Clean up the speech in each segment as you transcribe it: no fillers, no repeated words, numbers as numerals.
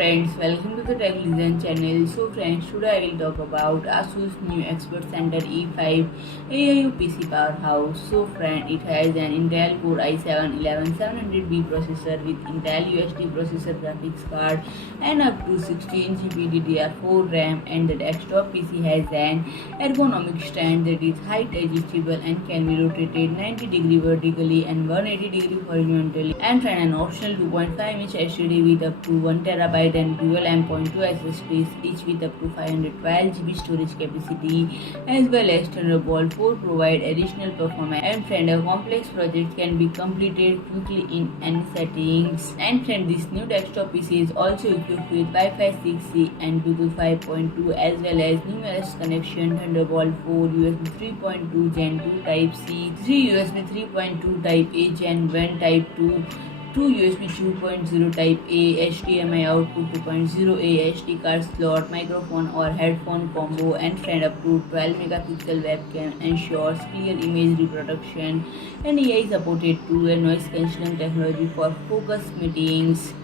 friends, welcome to the Tech Listen channel. So friends, today I will talk about Asus new ExpertCenter E5 AiO PC powerhouse. So friend, it has an Intel Core i7-11700B processor with Intel UHD processor graphics card and up to 16 GB DDR4 RAM, and the desktop PC has an ergonomic stand that is height adjustable and can be rotated 90 degrees vertically and 180 degrees horizontally, and friend, an optional 2.5-inch HDD with up to 1 TB and dual M.2 SSDs, each with up to 512 GB storage capacity, as well as Thunderbolt 4 provide additional performance. And friend, a complex project can be completed quickly in any settings. And friend, this new desktop PC is also equipped with Wi-Fi 6E and Bluetooth 5.2, as well as numerous connections: Thunderbolt 4, USB 3.2 Gen 2 Type C, 3 USB 3.2 Type A Gen 1 Type 2, 2 USB 2.0 Type A, HDMI output 2.0A, SD card slot, microphone or headphone combo, and friend, up to 12 megapixel webcam ensures clear image reproduction, and AI supported tool and noise cancelling technology for focus meetings.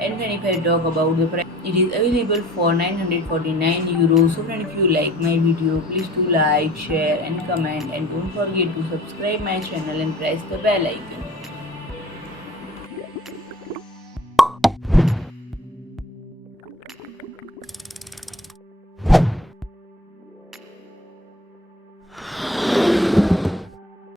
And friend, if I talk about the price, it is available for €949. So friend, if you like my video, please do like, share and comment, and don't forget to subscribe my channel and press the bell icon.